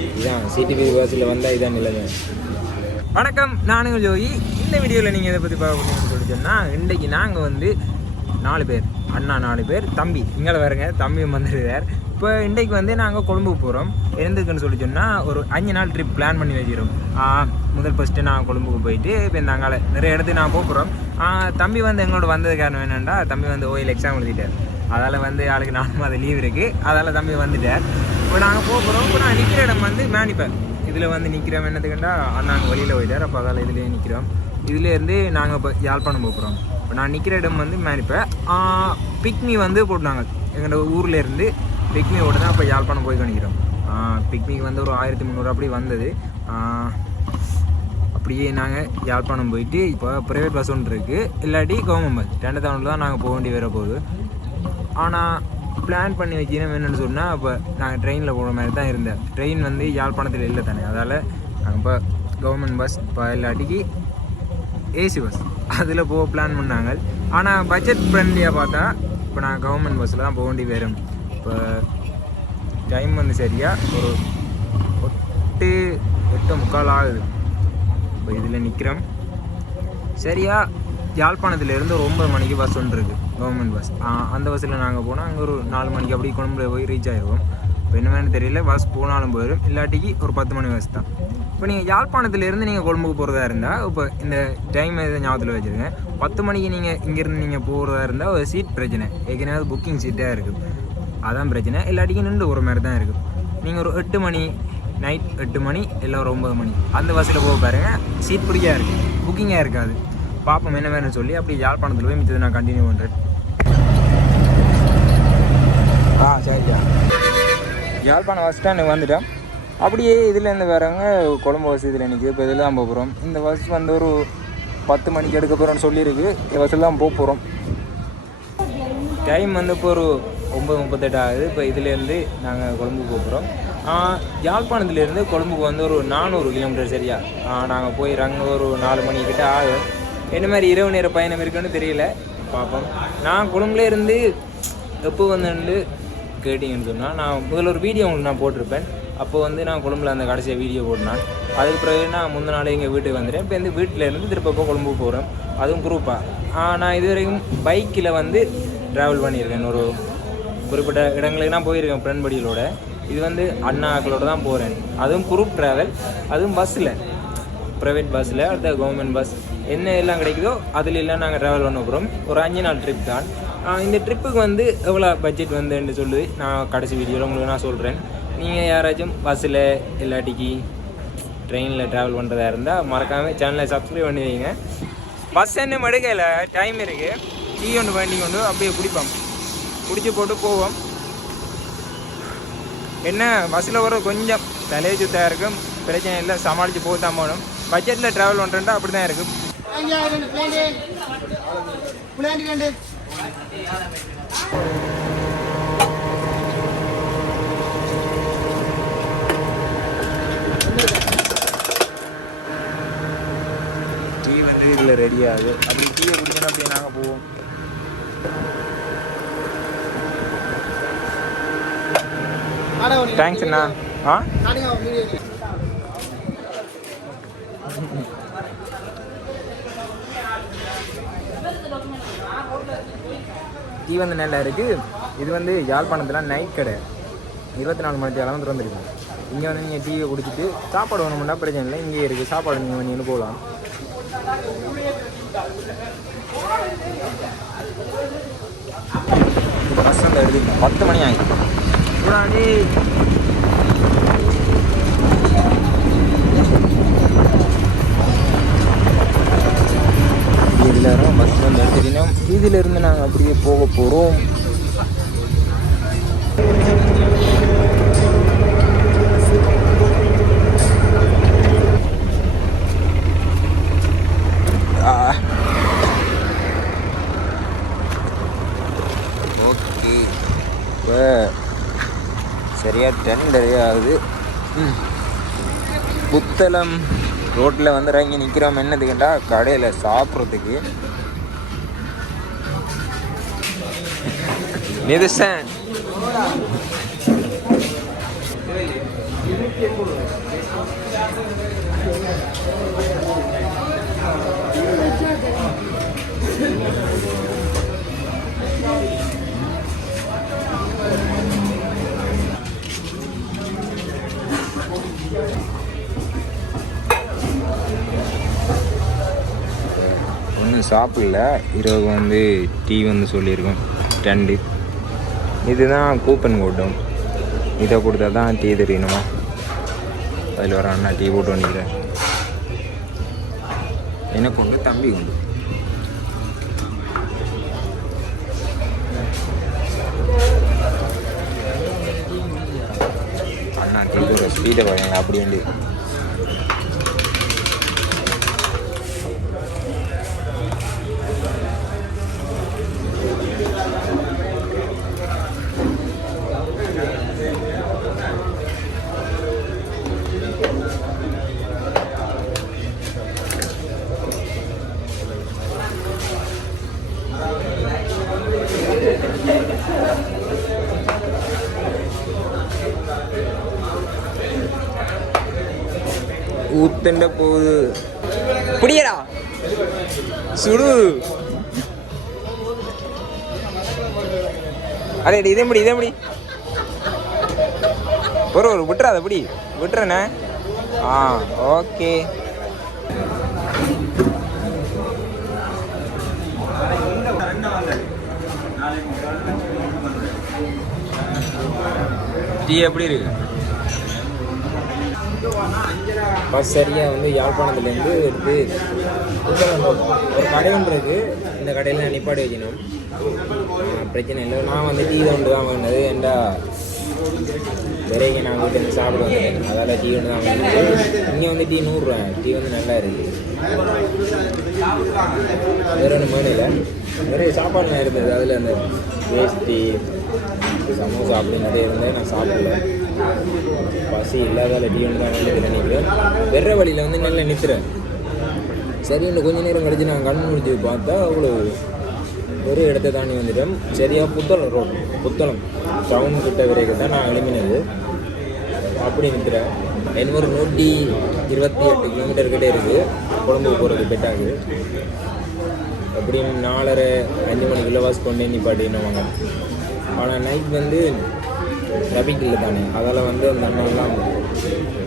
இதான் சிடிவி பஸ்ஸில் வந்தால் இதான் நிலைமை. வணக்கம் நானுங்க ஜோகி இந்த வீடியோவில் நீங்கள் இதை பற்றி பார்க்கணும்னு சொல்லி சொன்னால் இன்றைக்கு நாங்கள் வந்து நாலு பேர் அண்ணா நாலு பேர் தம்பி. இங்கே வருங்க தம்பியும் வந்துருக்கார். இப்போ இன்றைக்கு வந்து நாங்கள் கொழும்புக்கு போகிறோம் எதுக்குன்னு சொல்லி சொன்னால் ஒரு அஞ்சு நாள் ட்ரிப் பிளான் பண்ணி வச்சிரும் முதல் ஃபஸ்ட்டு நான் கொழும்புக்கு போயிட்டு இப்போ இந்த அங்கால நிறைய இடத்துக்கு நான் போகிறோம் தம்பி வந்து எங்களோட வந்தது காரணம் என்னென்னா தம்பி வந்து ஓயில் எக்ஸாம் எழுதிட்டார். அதால் வந்து ஆளுக்கு நாலு மாதம் லீவ் இருக்குது அதால் தம்பி வந்துட்டார். இப்போ நாங்கள் போகிறோம் இப்போ நான் நிற்கிற இடம் வந்து மேனிப்பேன் இதில் வந்து நிற்கிறோம் என்னதுக்குண்டா நாங்கள் வழியில் போயிட்டார். அப்போ அதால் இதுலேயே நிற்கிறோம் இதுலேருந்து நாங்கள் இப்போ யாழ்ப்பாணம் போகிறோம் இப்போ நான் நிற்கிற இடம் வந்து மேனிப்பேன் பிக்னி வந்து போட்டாங்க எங்களோட ஊரில் இருந்து பிக்னியோட தான் இப்போ யாழ்ப்பாணம் போய் கணிக்கிறோம். பிக்னிக் வந்து ஒரு ஆயிரத்தி முந்நூறு அப்படி வந்தது. அப்படியே நாங்கள் யாழ்ப்பாணம் போயிட்டு இப்போ ப்ரைவேட் பஸ் ஒன்று இருக்குது இல்லாட்டி கவர்மெண்ட் பஸ் ரெண்டு தவணில் தான் நாங்கள் போக வேண்டி வர போகுது. ஆனால் பிளான் பண்ணி வைக்கணும் என்னென்னு சொன்னால் அப்போ நாங்கள் ட்ரெயினில் போகிற மாதிரி தான் இருந்தேன். ட்ரெயின் வந்து யாழ்ப்பாணத்தில் இல்லை தானே. அதால் நாங்கள் இப்போ கவர்மெண்ட் பஸ் இப்போ இல்லாட்டிக்கு ஏசி பஸ் அதில் போக பிளான் பண்ணாங்க. ஆனால் பட்ஜெட் ஃப்ரெண்ட்லியாக பார்த்தா இப்போ நான் கவர்மெண்ட் பஸ்ஸில் தான் போக வேண்டி வரும் இப்போ டைம் வந்து சரியாக ஒரு எட்டு எட்டு முக்கால் ஆகுது. இப்போ இதில் நிற்கிறோம் சரியாக யாழ்ப்பாணத்துலேருந்து ஒரு ஒம்பது மணிக்கு பஸ் ஒன்று இருக்குது கவர்மெண்ட் பஸ் அந்த பஸ்ஸில் நாங்கள் போனால் அங்கே ஒரு நாலு மணிக்கு அப்படியே கொழம்புல போய் ரீச் ஆகிடுவோம் இப்போ என்னன்னு தெரியல பஸ் போனாலும் போயிடும் இல்லாட்டிக்கு ஒரு பத்து மணி பஸ் தான். இப்போ நீங்கள் யாழ்ப்பாணத்துலேருந்து நீங்கள் கொழும்புக்கு போகிறதா இருந்தால் இப்போ இந்த டைம் எதை ஞாபகத்தில் வச்சுருங்க. பத்து மணிக்கு நீங்கள் இங்கேருந்து நீங்கள் போகிறதா இருந்தால் ஒரு சீட் பிரச்சனை. ஏற்கனவே புக்கிங் சீட்டாக இருக்குது அதான் பிரச்சனை. இல்லாட்டிக்கு நின்று ஒரு மாதிரி தான் இருக்குது நீங்கள் ஒரு எட்டு மணி நைட் எட்டு மணி இல்லை ஒரு ஒம்பது மணி. அந்த பஸ்ஸில் போக பாருங்கள் சீட் பிடிக்காக இருக்குது புக்கிங்காக இருக்காது. பார்ப்போம் என்ன வேணும்னு சொல்லி அப்படி யாழ்ப்பாணத்தில் போய் மிச்சத்தை நான் கண்டினியூ பண்ணுறேன் ஆ சரியா யாழ்ப்பாணம் பஸ் ஸ்டாண்டுக்கு வந்துட்டோம். அப்படியே இதுலேருந்து வரவங்க கொழம்பு பஸ் இதில் நிற்கிது இப்போ இதில் தான் போகிறோம் இந்த பஸ் வந்து ஒரு பத்து மணிக்கு எடுக்க போகிறோன்னு சொல்லியிருக்கு. இந்த பஸ்ஸில் தான் போக போகிறோம் டைம் வந்து இப்போ ஒரு ஒம்பது முப்பத்தெட்டு ஆகுது. இப்போ இதுலேருந்து நாங்கள் கொழும்புக்கு போகிறோம் யாழ்ப்பாணத்துலேருந்து கொழும்புக்கு வந்து ஒரு நானூறு கிலோமீட்டர் சரியா? நாங்கள் போய் ரங்க ஒரு நாலு மணி கிட்ட ஆகும். என்ன மாதிரி இரவு நேர பயணம் இருக்குன்னு தெரியல. பார்ப்போம் நான் கொழும்புலேருந்து எப்போ வந்து கேட்டிங்கன்னு சொன்னால் நான் முதல்ல ஒரு வீடியோ உங்களுக்கு நான் போட்டிருப்பேன். அப்போ வந்து நான் கொழும்புல அந்த கடைசியாக வீடியோ போட்டினான் அதுக்கு பிறகு நான் முந்தின நாள் எங்கள் வீட்டுக்கு வந்துட்டேன் இப்போ இந்த வீட்டில் இருந்து திருப்பப்போ கொழும்பு போகிறேன் அதுவும் குரூப்பாக நான் இது வரைக்கும் பைக்கில் வந்து ட்ராவல் பண்ணியிருக்கேன். ஒரு குறிப்பிட்ட இடங்களுக்கு நான் போயிருக்கேன் ஃப்ரெண்ட் படிகளோட. இது வந்து அண்ணாக்களோட தான் போகிறேன் அதுவும் குரூப் ட்ராவல் அதுவும் பஸ்ஸில் ப்ரைவேட் பஸ்ஸில் அடுத்த கவர்மெண்ட் பஸ் என்ன எல்லாம் கிடைக்குதோ அதில் எல்லாம் நாங்கள் ட்ராவல் பண்ண போகிறோம் ஒரு அஞ்சு நாள் ட்ரிப் தான். இந்த ட்ரிப்புக்கு வந்து எவ்வளோ பட்ஜெட் வந்துன்னு சொல்லி. நான் கடைசி வீடியோவில் உங்களுக்கு நான் சொல்கிறேன் நீங்கள் யாராச்சும் பஸ்ஸில் இல்லாட்டிக்கு ட்ரெயினில் ட்ராவல் பண்ணுறதா இருந்தால் மறக்காமல் சேனலை சப்ஸ்கிரைப் பண்ணி வைங்க பஸ் என்ன மடுக்கையில் டைம் இருக்குது டீ ஒன்று வண்டி கொண்டு அப்படியே குடிப்போம் குடிச்சு போட்டு போவோம். என்ன பஸ்ஸில் வர கொஞ்சம் தலையை சுத்தாக இருக்கும் பிரச்சனை இல்லை. சமாளித்து போகத்தான் போகணும். பட்ஜெட்டில் ட்ராவல் பண்ணுறேன்டா அப்படி தான் இருக்கும் டீ வந்து இதில் ரெடி ஆகுது. அப்படி டீயை குடிக்கணும் அப்படியே நாங்கள் போவோம். தேங்க்ஸ் அண்ணா. ஆ? டீ வந்து நல்லா இருக்குது இது வந்து யாழ்ப்பாணத்தில் நைட் கடை. இருபத்தி நாலு மணி நேரம் திறந்துருக்கும் இங்கே வந்து நீங்கள் டீயை குடிச்சிட்டு சாப்பாடு வேணும்னா பிரச்சனை இல்லை. இங்கே இருக்குது சாப்பாடு நீங்கள் வந்து போகலாம். பஸ் அந்த எடுத்து பத்து மணி ஆகிடும் முன்னாடி இதிலிருந்து நாங்கள் அப்படியே போக போகிறோம் ஓகே. இப்போ சரியாக டென் ஆகுது. ம். புத்தளம் ரோட்டில் வந்து இறங்கி நிற்கிறோம் என்னதுக்குண்டா கடையில் சாப்பிட்றதுக்கு. நிதிஷன் ஒன்றும் சாப்பிடல. இரவு வந்து டீ வந்து சொல்லியிருக்கோம். ரெண்டு. இதுதான் கூப்பன் கூட்டும். இதை கொடுத்தா தான் டீ தெரியணுமா? அதில் வர அண்ணா டீ போட்டு வந்துக்கிறேன் எனக்கு கொண்டு தம்பி கொண்டு. அண்ணா டீ போடுற ஸ்பீடை பாருங்க அப்படி வேண்டி ஊத்தண்ட போகுது. புடியடா சுடு. அடே இதே முடி இதே முடி. ஒரு ஒரு விட்டுறாத பிடி. விட்டுறண்ணே ஆ ஓகே. டீ எப்படி இருக்கு? பஸ் சரியாக வந்து யாழ்ப்பாணத்துலேருந்து எடுத்து ஒரு கடை ஒன்று இருக்குது இந்த கடையில் நான் நிப்பாடி வைக்கணும். பிரச்சனை இல்லை. நான் வந்து டீ ஒன்று தான் வாங்கினது. ஏண்டா? விரைக்கு நான் வந்து சாப்பிட வந்தேன். அதால் டீ ஒன்று தான் வாங்கினது. இங்கே வந்து டீ நூறுரூவா டீ வந்து நல்லா இருக்குது வேறு ஒன்றும் வேணும்ல நிறைய சாப்பாடுலாம் இருந்தது. அதில் அந்த வேஷ்டி சமோசா அப்படின்னு நிறைய இருந்தது. நான் சாப்பிடல. பசி இல்லாதால டீ ஒன்று தான் நிற்கிறேன் வெற வழியில் வந்து நல்லா நிற்கிறேன் சரி இன்னும் கொஞ்ச நேரம் கழிச்சு நான் கண் முடிச்சு பார்த்தா அவ்வளோ ஒரு இடத்த தாண்டி வந்துட்டோம் சரியாக புத்தளம் ரோடு புத்தளம். டவுன் கிட்ட வரைக்கும் தான் நான் எழுப்பினது அப்படி நிற்கிறேன் என்ன ஒரு நூற்றி இருபத்தி எட்டு கிலோமீட்டர் கிட்டே இருக்குது கொழம்புக்கு போகிறது பெட்டாக்கு எப்படியும் நாலரை அஞ்சு மணிக்குள்ளே வாஸ் கொண்டு வாங்க ஆனால் நைட் வந்து டிராஃபிக் இல்லை தானே. அதால் வந்து அந்த அண்ணன்லாம்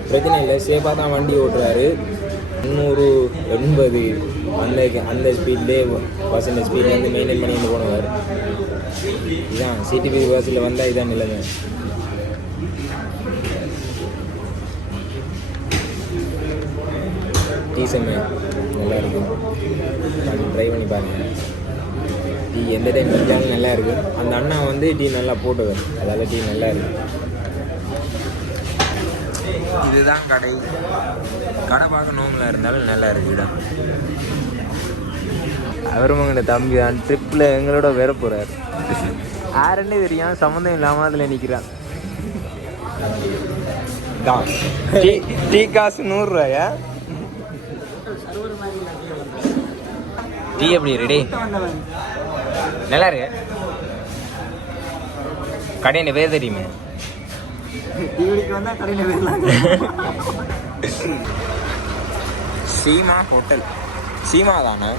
பிரச்சனை இல்லை. சேஃபாக தான் வண்டி ஓட்டுறாரு. முந்நூறு எண்பது அந்த அந்த ஸ்பீட்லேயே பஸ்ஸின் ஸ்பீட் வந்து மெயின்டைன் பண்ணிட்டு போனவர். இதான். சிடிபி பஸ்ஸில் வந்தால் இதான் நிலைமை. டீசமே நல்லா இருக்கும். ட்ரை பண்ணி பாருங்கள் டீ எந்த டைம் குடிச்சாலும் நல்லா இருக்கும் அந்த அண்ணா வந்து டீ நல்லா போட்டுவர் அதால் டீ நல்லா இருக்கும் இதுதான் கடை. கடை பார்க்க நோம்பில் இருந்தாலும் நல்லா இருக்கு இடம். அவரும் எங்களோட தம்பி தான் ட்ரிப்பில் எங்களோட வேற போகிறார் யாருன்னே தெரியும்? சம்மந்தம் இல்லாமல் அதில் நிற்கிறான் தான். டீ டீ காசு நூறுரூவாயா டீ எப்படி ரெடி நல்லா இருக்கு. கடையின் பேர் தெரியுமே. சீமா ஹோட்டல். சீமா தானே?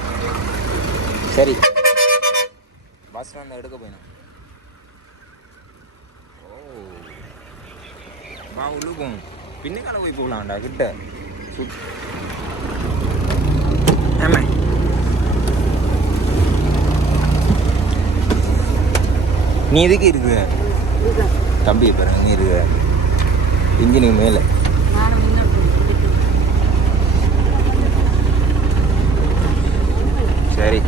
சரி. பஸ் வந்து எடுக்க போயிடும் ஓ. வா உள்ளு பின்னுக்கால போய் போகலாம்டா கிட்ட. சுத் ஆமா நீ எதுக்கு இருக்கு? தம்பி பாருங்க நீ இருக்கு. இன்ஜினுக்கு மேலே. சரி.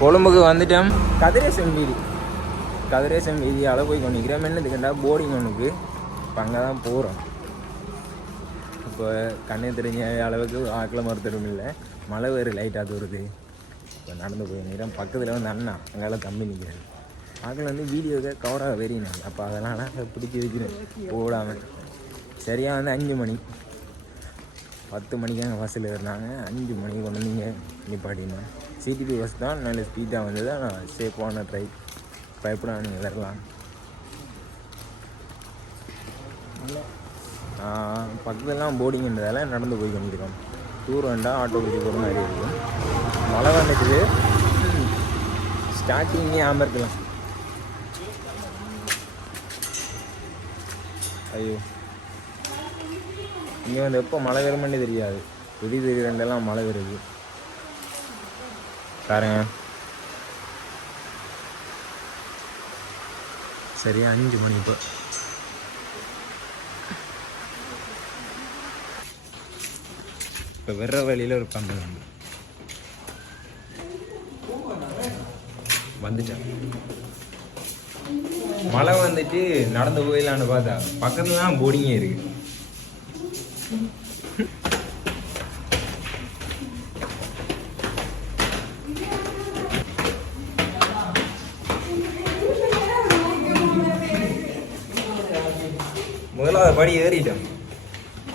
கொழும்புக்கு வந்துட்டோம். கதிரேசன் வீதி. கதிரேசன் வீதியால் போய் கொண்டிருக்கிறேன் என்னதுக்குண்டா போர்டிங் ஒன்றுக்கு இப்போ அங்கே தான் போகிறோம் இப்போ கண்ணே தெரிஞ்ச அளவுக்கு ஆக்கில் மறுத்தரும் இல்லை மழை வேறு லைட்டாக தூருது இப்போ நடந்து போய் நேரம் பக்கத்தில் வந்து அண்ணா அங்கால தம்பி நிற்கிறேன் ஆக்கில் வந்து வீடியோவை கவராக வெறினாங்க அப்போ அதெல்லாம் நான் பிடிச்சி வச்சுருவேன் போடாமல் சரியாக வந்து அஞ்சு மணி பத்து மணிக்கு அங்கே பஸ்ஸில் ஏறினாங்க அஞ்சு மணிக்கு கொண்டு வந்தீங்க நிப்பாட்டினா சிடிபி பஸ் தான் நல்ல ஸ்பீடாக வந்தது ஆனால் சேஃபான ட்ரை பயப்படாமல் நீங்கள் வரலாம் பக்கத்துலலாம் போர்டிங்கன்றதால நடந்து போய் பண்ணியிருக்கோம் டூர் வேண்டாம் ஆட்டோ பிடிச்சி போகிற மாதிரி இருக்கும் மழை வந்துட்டு ஸ்டார்டிங்கே ஆமாம் இருக்கலாம். ஐயோ. இங்கே வந்து எப்போ மழை வருமானே தெரியாது. திடீர் திடீரெண்டெல்லாம் மழை வருது. பாருங்க. சரியா அஞ்சு மணி இப்போ. இப்போ வர்ற வழியில் ஒரு பம்பு வந்து. வந்துட்டேன் மழை வந்துட்டு நடந்து போயிடலான்னு பார்த்தா பக்கத்துல தான் போடிங்கே இருக்கு. முதலாவது படி ஏறிட்டோம்.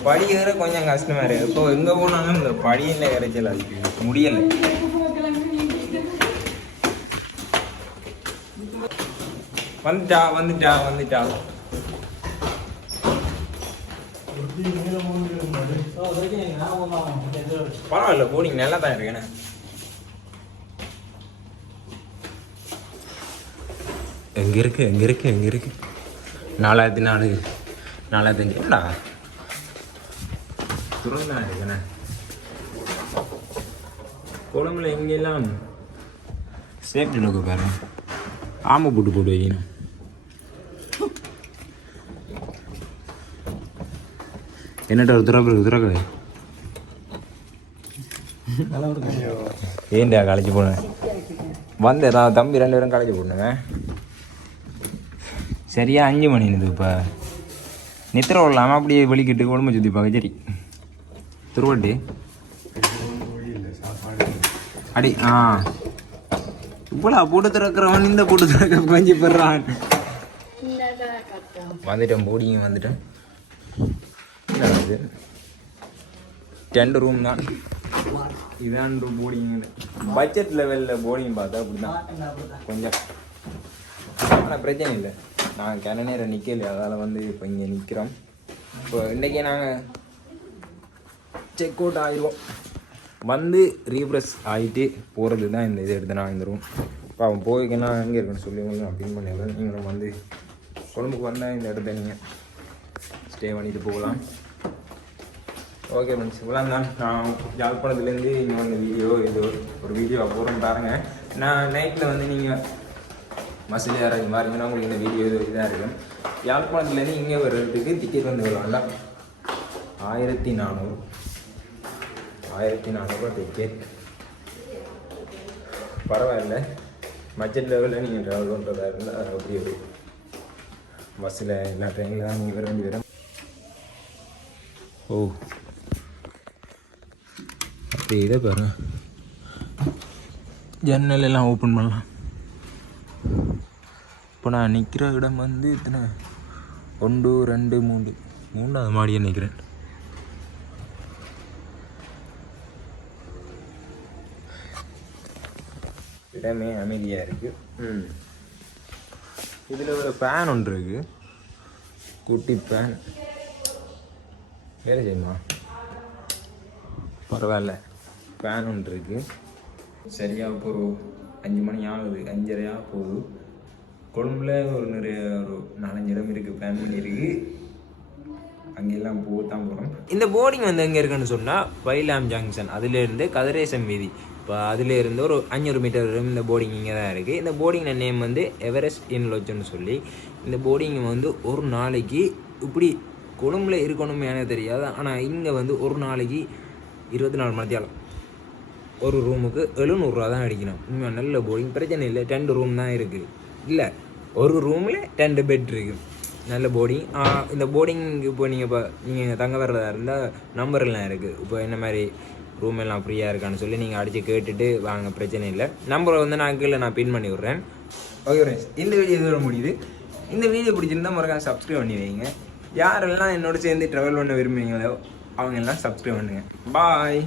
படி கொஞ்சம் கஷ்டமா இருக்கு. இப்போ எங்க போனாலும் இந்த படியில் இறைச்சல் அதுக்கு முடியலை. வந்துட்டா வந்துட்டா வந்துட்டா. பரவாயில்ல போடிங் நல்லா தான் இருக்கேன் எங்க இருக்கு எங்க இருக்கு எங்க இருக்கு? நாலாயிரத்தி நாலு நாலாயிரத்தி அஞ்சு இருக்குண்ணே குழம்புல எங்கெல்லாம் சேஃப்டி நோக்கு பாருங்க ஆமை போட்டு போட்டு வைக்கணும் என்னட்ட ஒரு துறப்பு துறக்கலை ஏன்டா காலேஜ் போனேன் வந்தேன் நான் தம்பி ரெண்டு பேரும் காலேஜ் போனேன் சரியா அஞ்சு மணி இது இப்போ நித்திர இல்லாமல் அப்படியே வெளிக்கிட்டு உடம்பு சுற்றி பார்க்க சரி திருவட்டி அடி ஆ. இப்படா போட்டு திறக்கிறவன் இந்த போட்டு திறக்க பஞ்சு பெறான் வந்துட்டேன் போடிங்க வந்துட்டேன். டென்ட் ரூம் தான். இதான் போர்டிங் பட்ஜெட் லெவலில் போர்டிங் பார்த்தா அப்படிதான். கொஞ்சம். ஆனால் பிரச்சனை இல்லை. நான் கிண நேரம் நிற்கல அதால் வந்து இப்போ இங்கே நிற்கிறோம் இப்போ இன்றைக்கி நாங்கள் செக் அவுட் ஆயிடுவோம் வந்து ரீப்ரெஸ் ஆகிட்டு போகிறது தான் இந்த இது எடுத்து நான் இந்த இப்போ அவன் போய்க்கன்னா எங்கே இருக்குன்னு சொல்லி உங்களுக்கு நான் பின் பண்ணிடுறேன் நீங்களும் வந்து கொழம்புக்கு வந்தால் இந்த இடத்த நீங்கள் ஸ்டே பண்ணிட்டு போகலாம். ஓகே ஃப்ரெண்ட்ஸ் இவ்வளோ தான் நான் யாழ்ப்பாணத்துலேருந்து இங்கே வந்து வீடியோ இது ஒரு வீடியோ போகிறோம் பாருங்கள் நான் நைட்டில் வந்து நீங்கள் பஸ்ஸில் யாராவது பாருங்கன்னா உங்களுக்கு இந்த வீடியோ இது இதாக இருக்கும். யாழ்ப்பாணத்துலேருந்து இங்கே வர்றதுக்கு டிக்கெட் வந்து வருவாங்க ஆயிரத்தி நானூறு. ஆயிரத்தி நானூறுரூவா டிக்கெட் பரவாயில்ல. பட்ஜெட் லெவலில் நீங்கள் ட்ராவல் பண்ணுறதா இருந்தால் அப்படி ஒரு பஸ்ஸில் எல்லா ட்ரெயினில் தான் நீங்கள் வர வேண்டி வரும் ஓ. அப்படி இதை பாருங்க. ஜன்னல் எல்லாம் ஓப்பன் பண்ணலாம். இப்போ நான் நிற்கிற இடம் வந்து இத்தனை ஒன்று ரெண்டு மூணு மூணாவது மாடியை நிற்கிறேன் இடமே அமைதியாக இருக்குது ம். இதில் ஒரு ஃபேன் ஒன்று இருக்குது குட்டி ஃபேன் வேலை செய்யுமா? பரவாயில்ல. ஃபேன் ஒன்று இருக்குது சரியாக இப்போ ஒரு அஞ்சு மணி ஆகுது. அஞ்சரையாக போகுது. கொழும்புல ஒரு நிறைய ஒரு நாலஞ்சு இடம் இருக்குது ஃபேன் பண்ணி இருக்குது அங்கெல்லாம் போக தான் போகிறோம் இந்த போர்டிங் வந்து எங்கே இருக்குன்னு சொன்னால் வைலாம் ஜங்ஷன் அதுலேருந்து கதிரேசன் வீதி. இப்போ அதுலேருந்து ஒரு அஞ்சூறு மீட்டர் வரும். இந்த போர்டிங் இங்கே தான் இருக்குது இந்த போர்டிங் நேம் வந்து எவரெஸ்ட் இன் லொஜ்னு சொல்லி இந்த போர்டிங் வந்து ஒரு நாளைக்கு இப்படி கொழும்புல இருக்கணுமே எனக்கு தெரியாது. ஆனால் இங்கே வந்து ஒரு நாளைக்கு இருபத்தி நாலு மணித்தியாலம் ஒரு ரூமுக்கு எழுநூறுரூவா தான் அடிக்கணும். உண்மையாக நல்ல போர்டிங் பிரச்சனை இல்லை. டென்ட் ரூம் தான் இருக்குது இல்லை ஒரு ரூமில் டென்ட் பெட் இருக்குது நல்ல போர்டிங் இந்த போர்டிங் இப்போ நீங்கள் இப்போ நீங்கள் தங்க வர்றதா இருந்தால் நம்பர் எல்லாம் இருக்குது இப்போ என்ன மாதிரி ரூம் எல்லாம் ஃப்ரீயாக இருக்கான்னு சொல்லி நீங்கள் அடித்து கேட்டுட்டு வாங்க பிரச்சனை இல்லை. நம்பரை வந்து நான் கீழே நான் பின் பண்ணி விட்றேன். ஓகே ஃப்ரெண்ட்ஸ் இந்த வீடியோ இதோட முடியுது. இந்த வீடியோ பிடிச்சிருந்தா மறக்காம சப்ஸ்கிரைப் பண்ணி வைங்க. யாரெல்லாம் என்னோட சேர்ந்து ட்ராவல் பண்ண விரும்புவீங்களோ அவங்க எல்லாம் சப்ஸ்கிரைப் பண்ணுங்கள் பாய்